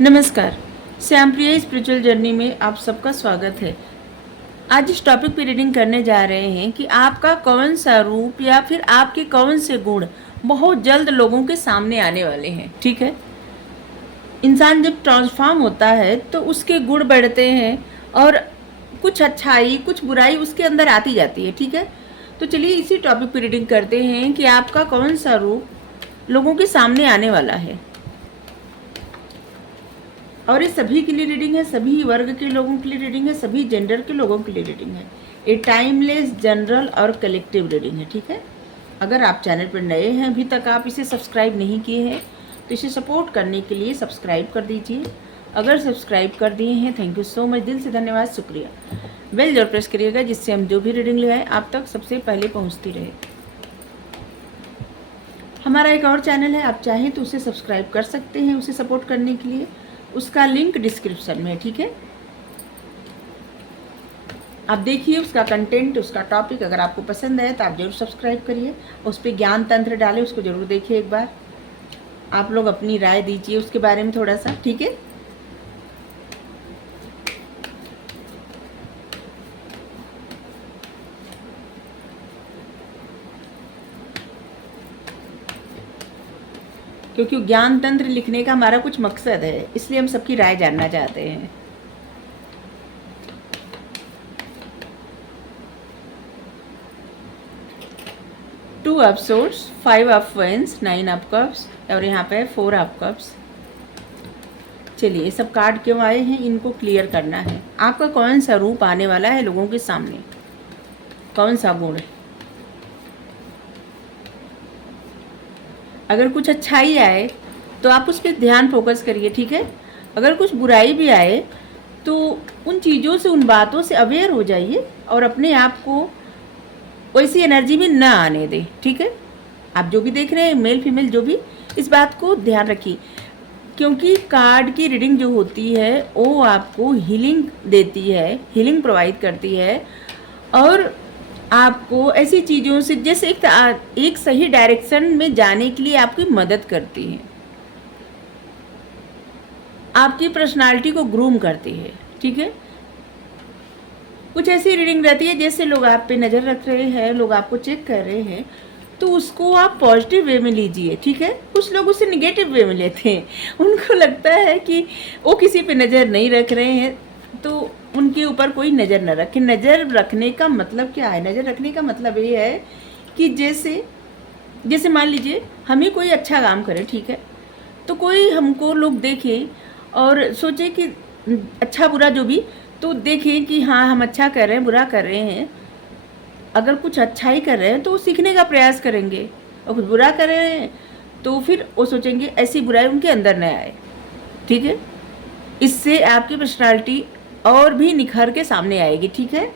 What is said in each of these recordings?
नमस्कार। श्यामप्रिया spiritual journey में आप सबका स्वागत है। आज इस टॉपिक पे रीडिंग करने जा रहे हैं कि आपका कौन सा रूप या फिर आपके कौन से गुण बहुत जल्द लोगों के सामने आने वाले हैं। ठीक है, इंसान जब ट्रांसफॉर्म होता है तो उसके गुण बढ़ते हैं और कुछ अच्छाई कुछ बुराई उसके अंदर आती जाती है। ठीक है, तो चलिए इसी टॉपिक पे रीडिंग करते हैं कि आपका कौन सा रूप लोगों के सामने आने वाला है। और ये सभी के लिए रीडिंग है, सभी वर्ग के लोगों के लिए रीडिंग है, सभी जेंडर के लोगों के लिए रीडिंग है। ये टाइमलेस, जनरल और कलेक्टिव रीडिंग है। ठीक है, अगर आप चैनल पर नए हैं, अभी तक आप इसे सब्सक्राइब नहीं किए हैं तो इसे सपोर्ट करने के लिए सब्सक्राइब कर दीजिए। अगर सब्सक्राइब कर दिए हैं, थैंक यू सो मच, दिल से धन्यवाद, शुक्रिया। बेल जरूर प्रेस करिएगा जिससे हम जो भी रीडिंग ले आए आप तक सबसे पहले पहुँचती रहे। हमारा एक और चैनल है, आप चाहें तो उसे सब्सक्राइब कर सकते हैं उसे सपोर्ट करने के लिए, उसका लिंक डिस्क्रिप्शन में है। ठीक है, आप देखिए उसका कंटेंट, उसका टॉपिक अगर आपको पसंद है तो आप जरूर सब्सक्राइब करिए। उस पर ज्ञान तंत्र डाले, उसको जरूर देखिए एक बार। आप लोग अपनी राय दीजिए उसके बारे में थोड़ा सा। ठीक है, क्योंकि ज्ञान तंत्र लिखने का हमारा कुछ मकसद है, इसलिए हम सबकी राय जानना चाहते हैं। Two of swords, 5 of wands, 9 of cups और यहाँ पे 4 ऑफ कप्स। चलिए, ये सब कार्ड क्यों आए हैं इनको क्लियर करना है। आपका कौन सा रूप आने वाला है लोगों के सामने, कौन सा गुण। अगर कुछ अच्छाई आए तो आप उस पर ध्यान फोकस करिए। ठीक है, अगर कुछ बुराई भी आए तो उन चीज़ों से, उन बातों से अवेयर हो जाइए और अपने आप को वैसी एनर्जी में ना आने दें। ठीक है, आप जो भी देख रहे हैं, मेल फीमेल जो भी, इस बात को ध्यान रखिए, क्योंकि कार्ड की रीडिंग जो होती है वो आपको हीलिंग देती है, हीलिंग प्रोवाइड करती है और आपको ऐसी चीज़ों से जैसे एक सही डायरेक्शन में जाने के लिए आपकी मदद करती है, आपकी पर्सनालिटी को ग्रूम करती है। ठीक है, कुछ ऐसी रीडिंग रहती है जैसे लोग आप पे नज़र रख रहे हैं, लोग आपको चेक कर रहे हैं, तो उसको आप पॉजिटिव वे में लीजिए। ठीक है, कुछ लोग उसे निगेटिव वे में लेते हैं, उनको लगता है कि वो किसी पे नज़र नहीं रख रहे हैं तो उनके ऊपर कोई नज़र न रखे। नज़र रखने का मतलब क्या है? नज़र रखने का मतलब ये है कि जैसे मान लीजिए हम ही कोई अच्छा काम करें, ठीक है, तो कोई हमको लोग देखें और सोचे कि अच्छा बुरा जो भी, तो देखें कि हाँ हम अच्छा कर रहे हैं, बुरा कर रहे हैं। अगर कुछ अच्छा ही कर रहे हैं तो वो सीखने का प्रयास करेंगे, और कुछ बुरा कर रहे हैं तो फिर वो सोचेंगे ऐसी बुराई उनके अंदर न आए। ठीक है, इससे आपकी पर्सनालिटी और भी निखर के सामने आएगी। ठीक है,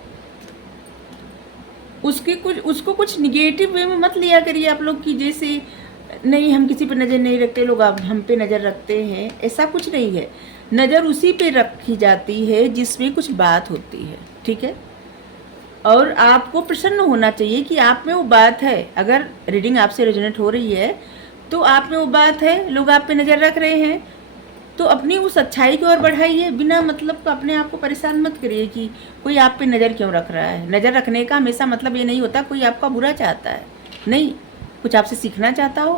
उसको कुछ निगेटिव वे में मत लिया करिए आप लोग कि जैसे नहीं हम किसी पर नज़र नहीं रखते, लोग अब हम पे नज़र रखते हैं, ऐसा कुछ नहीं है। नज़र उसी पे रखी जाती है जिसमें कुछ बात होती है। ठीक है, और आपको प्रसन्न होना चाहिए कि आप में वो बात है। अगर रीडिंग आपसे रेजोनेट हो रही है तो आप में वो बात है, लोग आप पे नज़र रख रहे हैं, तो अपनी उस अच्छाई की ओर बढ़ाइए। बिना मतलब का अपने आप को परेशान मत करिए कि कोई आप पे नज़र क्यों रख रहा है। नज़र रखने का हमेशा मतलब ये नहीं होता कोई आपका बुरा चाहता है, नहीं, कुछ आपसे सीखना चाहता हो।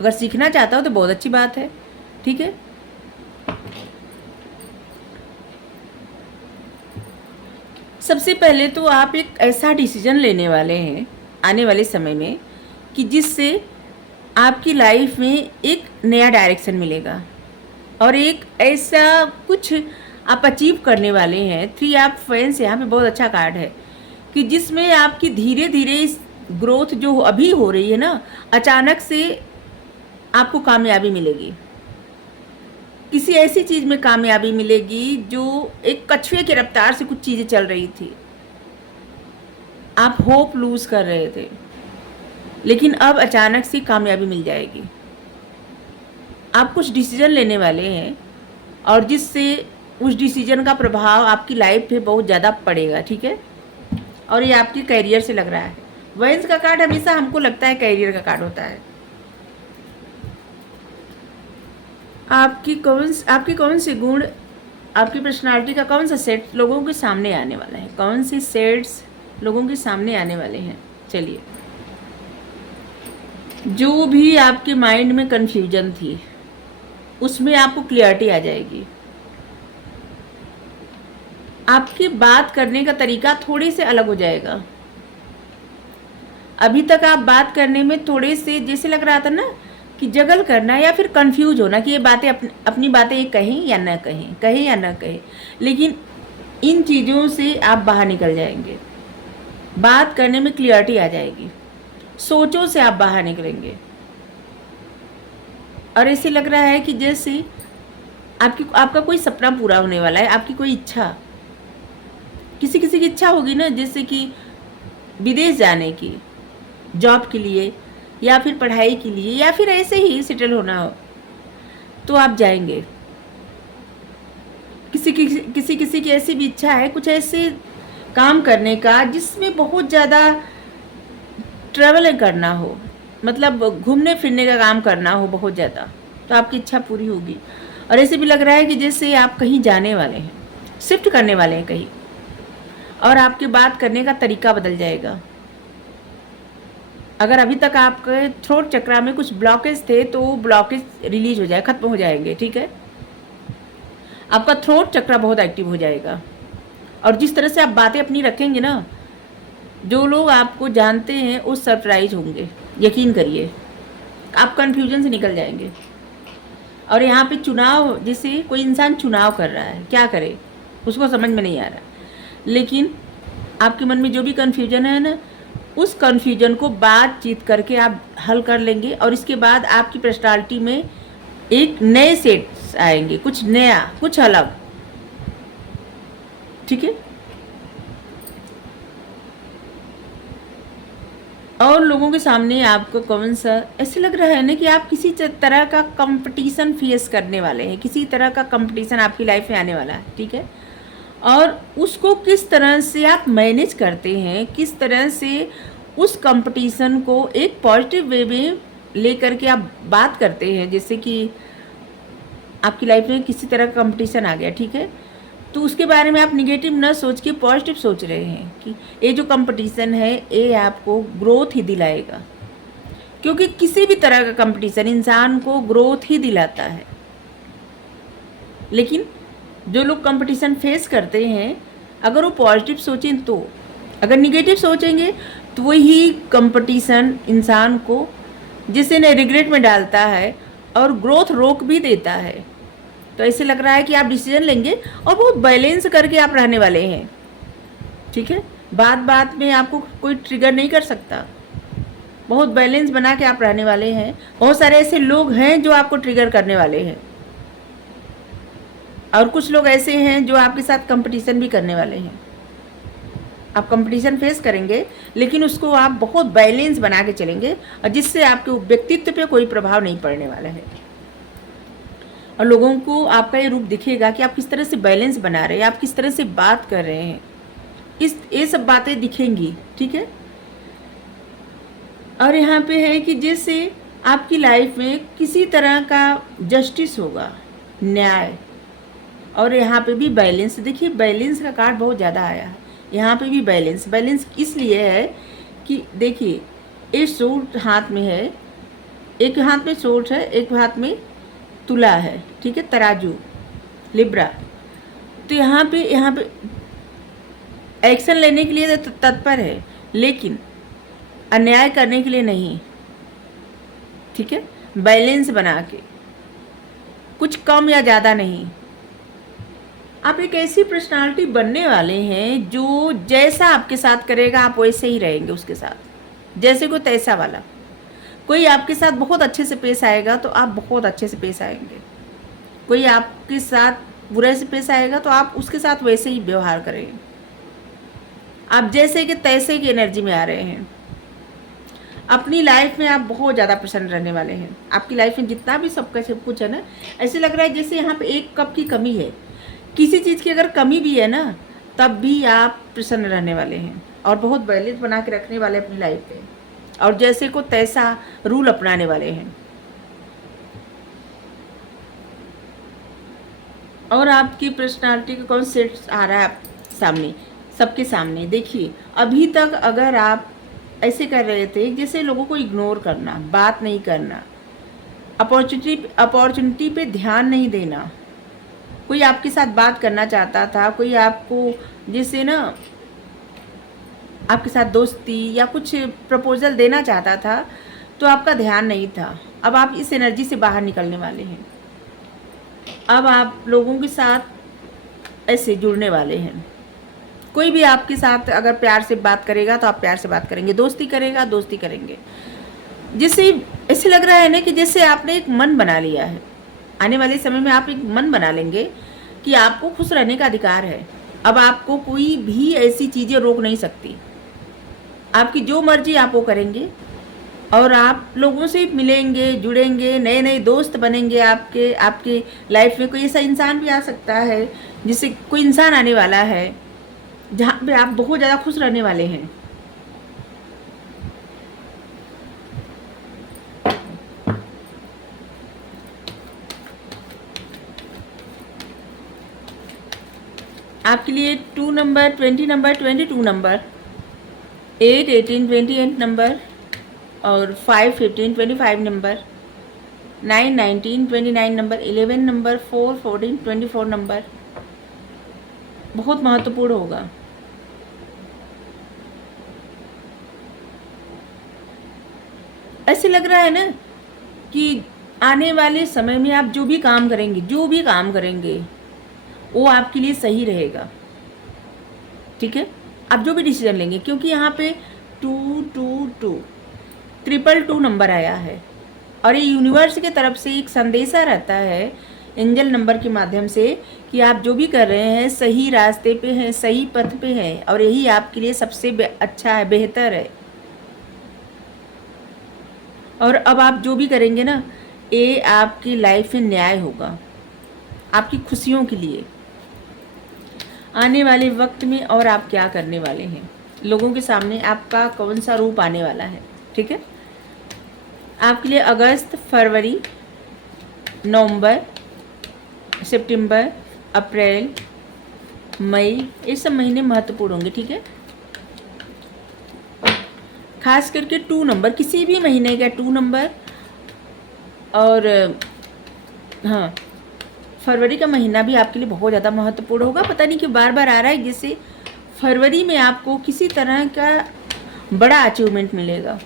अगर सीखना चाहता हो तो बहुत अच्छी बात है। ठीक है, सबसे पहले तो आप एक ऐसा डिसीजन लेने वाले हैं आने वाले समय में कि जिससे आपकी लाइफ में एक नया डायरेक्शन मिलेगा और एक ऐसा कुछ आप अचीव करने वाले हैं। 3 ऑफ वेंस यहाँ पे बहुत अच्छा कार्ड है कि जिसमें आपकी धीरे धीरे इस ग्रोथ जो अभी हो रही है ना, अचानक से आपको कामयाबी मिलेगी। किसी ऐसी चीज़ में कामयाबी मिलेगी जो एक कछुए की रफ्तार से कुछ चीज़ें चल रही थी, आप होप लूज़ कर रहे थे, लेकिन अब अचानक से कामयाबी मिल जाएगी। आप कुछ डिसीजन लेने वाले हैं और जिससे उस डिसीजन का प्रभाव आपकी लाइफ पे बहुत ज़्यादा पड़ेगा। ठीक है, और ये आपके करियर से लग रहा है। वेंस का कार्ड हमेशा हमको लगता है करियर का कार्ड होता है। आपकी कौन से गुण, आपकी पर्सनालिटी का कौन सा सेट लोगों के सामने आने वाला है, कौन से सेट्स लोगों के सामने आने वाले हैं। चलिए, जो भी आपके माइंड में कंफ्यूजन थी उसमें आपको क्लियरिटी आ जाएगी। आपकी बात करने का तरीका थोड़े से अलग हो जाएगा। अभी तक आप बात करने में थोड़े से जैसे लग रहा था ना कि जगल करना या फिर कंफ्यूज होना कि ये बातें अपनी बातें ये कहें या ना कहें, कहें या ना कहें। लेकिन इन चीज़ों से आप बाहर निकल जाएंगे, बात करने में क्लियरिटी आ जाएगी, सोचों से आप बाहर निकलेंगे। और ऐसे लग रहा है कि जैसे आपका कोई सपना पूरा होने वाला है, आपकी कोई इच्छा, किसी किसी की इच्छा होगी ना, जैसे कि विदेश जाने की, जॉब के लिए या फिर पढ़ाई के लिए या फिर ऐसे ही सेटल होना हो, तो आप जाएंगे। किसी की ऐसी भी इच्छा है कुछ ऐसे काम करने का जिसमें बहुत ज़्यादा ट्रैवल करना हो, मतलब घूमने फिरने का काम करना हो बहुत ज़्यादा, तो आपकी इच्छा पूरी होगी। और ऐसे भी लग रहा है कि जैसे आप कहीं जाने वाले हैं, शिफ्ट करने वाले हैं कहीं, और आपके बात करने का तरीका बदल जाएगा। अगर अभी तक आपके थ्रोट चक्रा में कुछ ब्लॉकेज थे तो ब्लॉकेज रिलीज हो जाए, खत्म हो जाएंगे। ठीक है, आपका थ्रोट चक्रा बहुत एक्टिव हो जाएगा। और जिस तरह से आप बातें अपनी रखेंगे ना, जो लोग आपको जानते हैं वो सरप्राइज होंगे, यकीन करिए, आप कन्फ्यूजन से निकल जाएंगे। और यहाँ पे चुनाव, जैसे कोई इंसान चुनाव कर रहा है, क्या करे उसको समझ में नहीं आ रहा, लेकिन आपके मन में जो भी कन्फ्यूजन है ना, उस कन्फ्यूजन को बातचीत करके आप हल कर लेंगे। और इसके बाद आपकी पर्सनालिटी में एक नए सेट्स आएंगे, कुछ नया, कुछ अलग। ठीक है, और लोगों के सामने आपको कौन सा ऐसे लग रहा है ना कि आप किसी तरह का कंपटीशन फेस करने वाले हैं, किसी तरह का कंपटीशन आपकी लाइफ में आने वाला है। ठीक है, और उसको किस तरह से आप मैनेज करते हैं, किस तरह से उस कंपटीशन को एक पॉजिटिव वे में लेकर के आप बात करते हैं। जैसे कि आपकी लाइफ में किसी तरह का कंपटीशन आ गया, ठीक है, तो उसके बारे में आप निगेटिव न सोच के पॉजिटिव सोच रहे हैं कि ये जो कंपटीशन है ये आपको ग्रोथ ही दिलाएगा। क्योंकि किसी भी तरह का कंपटीशन इंसान को ग्रोथ ही दिलाता है। लेकिन जो लोग कंपटीशन फेस करते हैं, अगर वो पॉजिटिव सोचें तो, अगर निगेटिव सोचेंगे तो वही कंपटीशन इंसान को जिसे ने रिग्रेट में डालता है और ग्रोथ रोक भी देता है। तो ऐसे लग रहा है कि आप डिसीजन लेंगे और बहुत बैलेंस करके आप रहने वाले हैं। ठीक है, बात बात में आपको कोई ट्रिगर नहीं कर सकता, बहुत बैलेंस बना के आप रहने वाले हैं। बहुत सारे ऐसे लोग हैं जो आपको ट्रिगर करने वाले हैं, और कुछ लोग ऐसे हैं जो आपके साथ कंपटीशन भी करने वाले हैं। आप कंपटीशन फेस करेंगे लेकिन उसको आप बहुत बैलेंस बना के चलेंगे, और जिससे आपके व्यक्तित्व पे कोई प्रभाव नहीं पड़ने वाला है। और लोगों को आपका ये रूप दिखेगा कि आप किस तरह से बैलेंस बना रहे हैं, आप किस तरह से बात कर रहे हैं, ये सब बातें दिखेंगी। ठीक है, और यहाँ पे है कि जैसे आपकी लाइफ में किसी तरह का जस्टिस होगा, न्याय। और यहाँ पे भी बैलेंस, देखिए बैलेंस का कार्ड बहुत ज़्यादा आया है। यहाँ पे भी बैलेंस इसलिए है कि देखिए ये सूट हाथ में है, एक हाथ में सूट है, एक हाथ में तुला है। ठीक है, तराजू, लिब्रा। तो यहाँ पे एक्शन लेने के लिए तो तत्पर है, लेकिन अन्याय करने के लिए नहीं। ठीक है, बैलेंस बना के, कुछ कम या ज़्यादा नहीं। आप एक ऐसी पर्सनालिटी बनने वाले हैं जो जैसा आपके साथ करेगा आप वैसे ही रहेंगे उसके साथ, जैसे कोई तैसा वाला। कोई आपके साथ बहुत अच्छे से पेश आएगा तो आप बहुत अच्छे से पेश आएंगे, कोई आपके साथ बुरे से पेश आएगा तो आप उसके साथ वैसे ही व्यवहार करेंगे। आप जैसे कि तैसे की एनर्जी में आ रहे हैं। अपनी लाइफ में आप बहुत ज़्यादा प्रसन्न रहने वाले हैं। आपकी लाइफ में जितना भी सब कुछ है ना, ऐसे लग रहा है जैसे यहाँ पे एक कप की कमी है। किसी चीज़ की अगर कमी भी है ना, तब भी आप प्रसन्न रहने वाले हैं और बहुत बैलेंस बना के रखने वाले अपनी लाइफ में, और जैसे को तैसा रूल अपनाने वाले हैं। और आपकी पर्सनालिटी का कौन सेट आ रहा है आप सामने, सबके सामने। देखिए अभी तक अगर आप ऐसे कर रहे थे जैसे लोगों को इग्नोर करना, बात नहीं करना, अपॉर्चुनिटी पे ध्यान नहीं देना, कोई आपके साथ बात करना चाहता था, कोई आपको जैसे ना आपके साथ दोस्ती या कुछ प्रपोजल देना चाहता था, तो आपका ध्यान नहीं था। अब आप इस एनर्जी से बाहर निकलने वाले हैं। अब आप लोगों के साथ ऐसे जुड़ने वाले हैं। कोई भी आपके साथ अगर प्यार से बात करेगा तो आप प्यार से बात करेंगे, दोस्ती करेगा दोस्ती करेंगे। जिससे ऐसे लग रहा है ना कि जैसे आपने एक मन बना लिया है। आने वाले समय में आप एक मन बना लेंगे कि आपको खुश रहने का अधिकार है। अब आपको कोई भी ऐसी चीज़ें रोक नहीं सकती। आपकी जो मर्जी आप वो करेंगे और आप लोगों से मिलेंगे, जुड़ेंगे, नए नए दोस्त बनेंगे। आपके लाइफ में कोई ऐसा इंसान भी आ सकता है, जिससे कोई इंसान आने वाला है जहाँ पे आप बहुत ज़्यादा खुश रहने वाले हैं। आपके लिए 2 नंबर, 20 नंबर, 22 नंबर, 8, 18, 28 नंबर और 5, 15, 25 नंबर, 9, 19, 29 नंबर, 11 नंबर, 4, 14, 24 नंबर बहुत महत्वपूर्ण होगा। ऐसे लग रहा है ना कि आने वाले समय में आप जो भी काम करेंगे वो आपके लिए सही रहेगा। ठीक है, आप जो भी डिसीजन लेंगे, क्योंकि यहाँ पे 222 222 नंबर आया है और ये यूनिवर्स की तरफ से एक संदेशा रहता है एंजल नंबर के माध्यम से कि आप जो भी कर रहे हैं सही रास्ते पे हैं, सही पथ पे हैं और यही आपके लिए सबसे अच्छा है, बेहतर है। और अब आप जो भी करेंगे ना, ये आपकी लाइफ में न्याय होगा, आपकी खुशियों के लिए आने वाले वक्त में। और आप क्या करने वाले हैं, लोगों के सामने आपका कौन सा रूप आने वाला है। ठीक है, आपके लिए अगस्त, फरवरी, नवंबर, सितंबर, अप्रैल, मई, ये सब महीने महत्वपूर्ण होंगे। ठीक है, खास करके 2 नंबर, किसी भी महीने का 2 नंबर और हाँ, फरवरी का महीना भी आपके लिए बहुत ज़्यादा महत्वपूर्ण होगा। पता नहीं क्यों बार बार आ रहा है, जैसे फरवरी में आपको किसी तरह का बड़ा अचीवमेंट मिलेगा,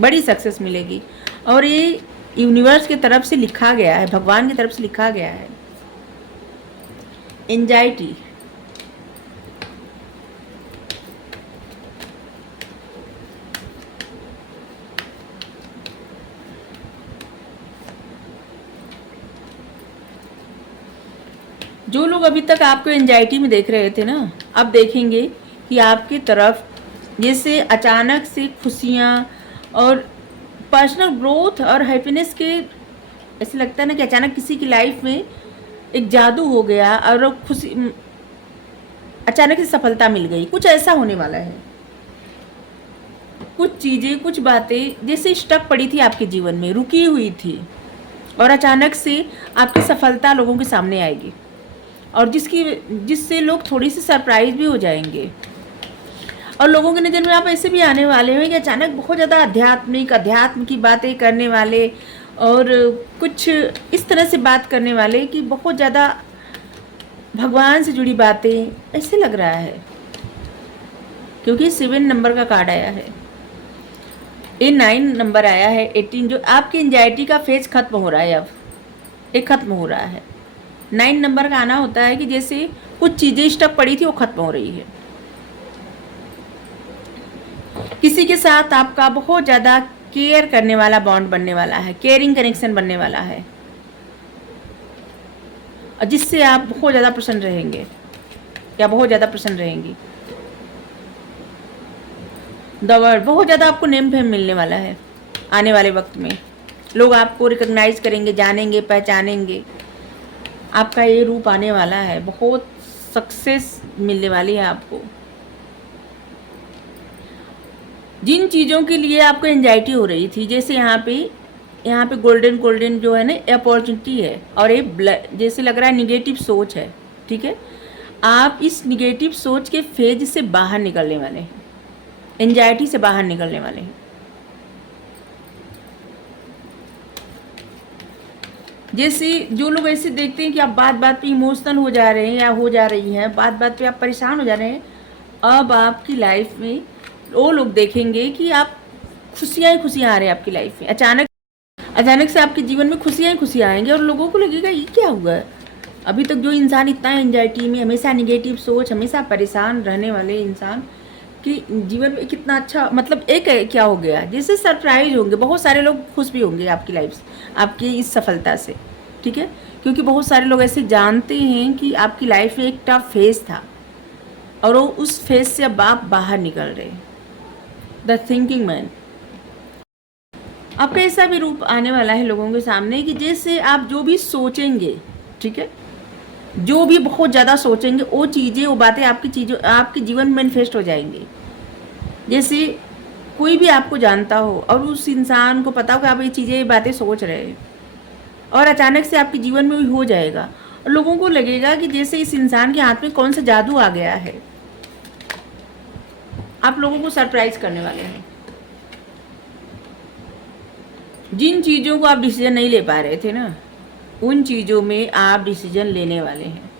बड़ी सक्सेस मिलेगी। और ये यूनिवर्स की तरफ से लिखा गया है, भगवान की तरफ से लिखा गया है। एंजाइटी, जो लोग अभी तक आपको एंजाइटी में देख रहे थे ना, अब देखेंगे कि आपकी तरफ जैसे अचानक से खुशियाँ और पर्सनल ग्रोथ और हैप्पीनेस के, ऐसे लगता है ना कि अचानक किसी की लाइफ में एक जादू हो गया और खुशी, अचानक से सफलता मिल गई। कुछ ऐसा होने वाला है। कुछ चीज़ें, कुछ बातें जैसे स्टक पड़ी थी आपके जीवन में, रुकी हुई थी, और अचानक से आपकी सफलता लोगों के सामने आएगी और जिससे लोग थोड़ी सी सरप्राइज भी हो जाएंगे। और लोगों की नज़र में आप ऐसे भी आने वाले हैं कि अचानक बहुत ज़्यादा अध्यात्म की बातें करने वाले और कुछ इस तरह से बात करने वाले कि बहुत ज़्यादा भगवान से जुड़ी बातें, ऐसे लग रहा है। क्योंकि 7 नंबर का कार्ड आया है, ये 9 नंबर आया है, 18, जो आपकी एंजाइटी का फेज खत्म हो रहा है, अब ये खत्म हो रहा है। 9 नंबर का आना होता है कि जैसे कुछ चीज़ें स्टक पड़ी थी वो खत्म हो रही है। किसी के साथ आपका बहुत ज़्यादा केयर करने वाला बॉन्ड बनने वाला है, केयरिंग कनेक्शन बनने वाला है, और जिससे आप बहुत ज़्यादा प्रसन्न रहेंगे या बहुत ज़्यादा प्रसन्न रहेंगी। द वर्ल्ड, बहुत ज़्यादा आपको नेम फेम मिलने वाला है। आने वाले वक्त में लोग आपको रिकॉग्नाइज करेंगे, जानेंगे, पहचानेंगे। आपका ये रूप आने वाला है, बहुत सक्सेस मिलने वाली है आपको। जिन चीज़ों के लिए आपको एंजाइटी हो रही थी, जैसे यहाँ पे यहाँ पे गोल्डन गोल्डन जो है ना अपॉर्चुनिटी है, और ये जैसे लग रहा है निगेटिव सोच है, ठीक है। आप इस निगेटिव सोच के फेज से बाहर निकलने वाले हैं, एंजाइटी से बाहर निकलने वाले हैं। जैसे जो लोग ऐसे देखते हैं कि आप बात बात पे इमोशनल हो जा रहे हैं या हो जा रही हैं, बात बात पे आप परेशान हो जा रहे हैं, अब आपकी लाइफ में वो लोग देखेंगे कि आप खुशियाँ ही खुशियाँ आ रही हैं आपकी लाइफ में। अचानक से आपके जीवन में खुशियाँ ही खुशियाँ आएंगे और लोगों को लगेगा ये क्या हुआ है। अभी तक जो इंसान इतना एंजाइटी में, हमेशा निगेटिव सोच, हमेशा परेशान रहने वाले इंसान कि जीवन में कितना अच्छा, मतलब एक क्या हो गया, जैसे सरप्राइज होंगे। बहुत सारे लोग खुश भी होंगे आपकी लाइफ से, आपकी इस सफलता से, ठीक है। क्योंकि बहुत सारे लोग ऐसे जानते हैं कि आपकी लाइफ में एक टफ फेज था और वो उस फेज से अब आप बाहर निकल रहे हैं। द थिंकिंग मैन, आपका ऐसा भी रूप आने वाला है लोगों के सामने कि जैसे आप जो भी सोचेंगे, ठीक है, जो भी बहुत ज़्यादा सोचेंगे वो चीज़ें, वो बातें आपके जीवन में मैनिफेस्ट हो जाएंगी। जैसे कोई भी आपको जानता हो और उस इंसान को पता हो कि आप ये चीज़ें, ये बातें सोच रहे हैं, और अचानक से आपके जीवन में हो जाएगा और लोगों को लगेगा कि जैसे इस इंसान के हाथ में कौन सा जादू आ गया है। आप लोगों को सरप्राइज करने वाले हैं। जिन चीज़ों को आप डिसीजन नहीं ले पा रहे थे ना, उन चीज़ों में आप डिसीजन लेने वाले हैं,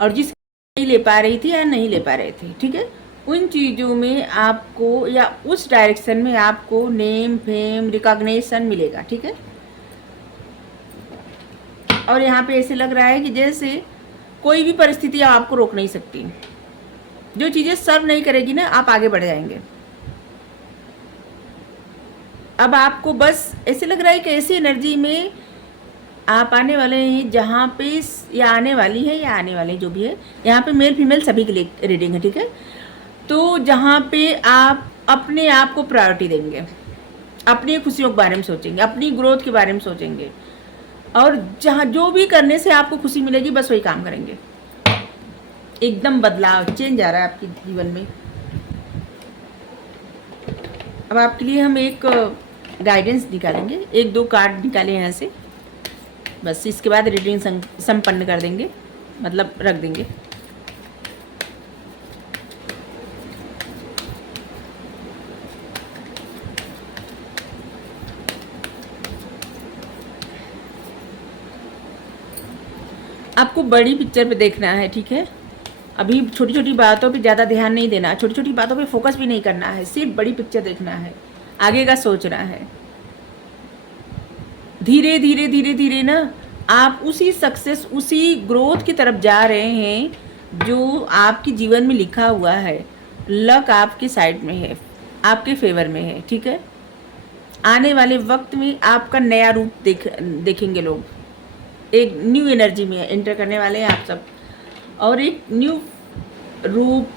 और जिस नहीं ले पा रही थी या नहीं ले पा रहे थे, ठीक है, उन चीज़ों में आपको या उस डायरेक्शन में आपको नेम, फेम, रिकॉग्निशन मिलेगा, ठीक है। और यहाँ पे ऐसे लग रहा है कि जैसे कोई भी परिस्थिति आपको रोक नहीं सकती। जो चीज़ें सर्व नहीं करेगी ना, आप आगे बढ़ जाएंगे। अब आपको बस ऐसे लग रहा है कि ऐसी एनर्जी में आप आने वाले हैं जहाँ पे, या आने वाली है या आने वाले जो भी है, यहाँ पे मेल फीमेल सभी के लिए रीडिंग है, ठीक है। तो जहाँ पे आप अपने आप को प्रायोरिटी देंगे, अपनी खुशियों के बारे में सोचेंगे, अपनी ग्रोथ के बारे में सोचेंगे, और जहाँ जो भी करने से आपको खुशी मिलेगी बस वही काम करेंगे। एकदम बदलाव, चेंज आ रहा है आपके जीवन में। अब आपके लिए हम एक गाइडेंस निकालेंगे, 1-2 कार्ड निकाले यहाँ से, बस इसके बाद रीडिंग संपन्न कर देंगे, मतलब रख देंगे। आपको बड़ी पिक्चर पे देखना है, ठीक है। अभी छोटी छोटी बातों पे ज़्यादा ध्यान नहीं देना, छोटी छोटी बातों पे फोकस भी नहीं करना है, सिर्फ बड़ी पिक्चर देखना है, आगे का सोचना है। धीरे धीरे धीरे धीरे ना आप उसी सक्सेस, उसी ग्रोथ की तरफ जा रहे हैं जो आपके जीवन में लिखा हुआ है। लक आपके साइड में है, आपके फेवर में है, ठीक है। आने वाले वक्त में आपका नया रूप देखेंगे लोग, एक न्यू एनर्जी में एंटर करने वाले हैं आप सब, और एक न्यू रूप,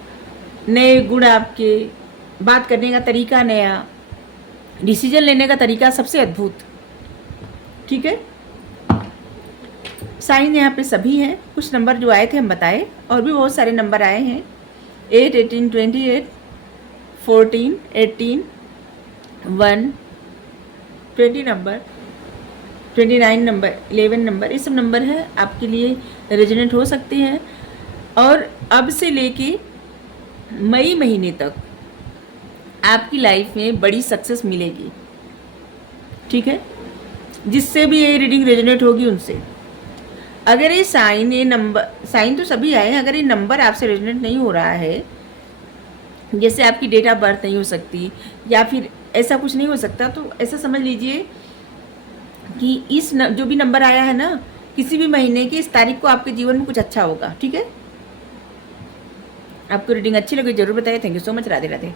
नए गुण, आपके बात करने का तरीका नया, डिसीजन लेने का तरीका सबसे अद्भुत, ठीक है। साइन यहाँ पे सभी हैं, कुछ नंबर जो आए थे हम बताए, और भी बहुत सारे नंबर आए हैं, 8, 18, 28, 14, 18, 1, 20 नंबर, 29 नंबर, 11 नंबर, ये सब नंबर है आपके लिए रेजोनेट हो सकते हैं। और अब से लेके मई महीने तक आपकी लाइफ में बड़ी सक्सेस मिलेगी, ठीक है। जिससे भी ये रीडिंग रेजोनेट होगी उनसे, अगर ये साइन, ये नंबर, साइन तो सभी आए हैं, अगर ये नंबर आपसे रेजोनेट नहीं हो रहा है, जैसे आपकी डेट ऑफ बर्थ नहीं हो सकती या फिर ऐसा कुछ नहीं हो सकता, तो ऐसा समझ लीजिए कि जो भी नंबर आया है ना, किसी भी महीने की इस तारीख को आपके जीवन में कुछ अच्छा होगा, ठीक है। आपको रीडिंग अच्छी लगी जरूर बताइए। Thank you so much. Radhe Radhe.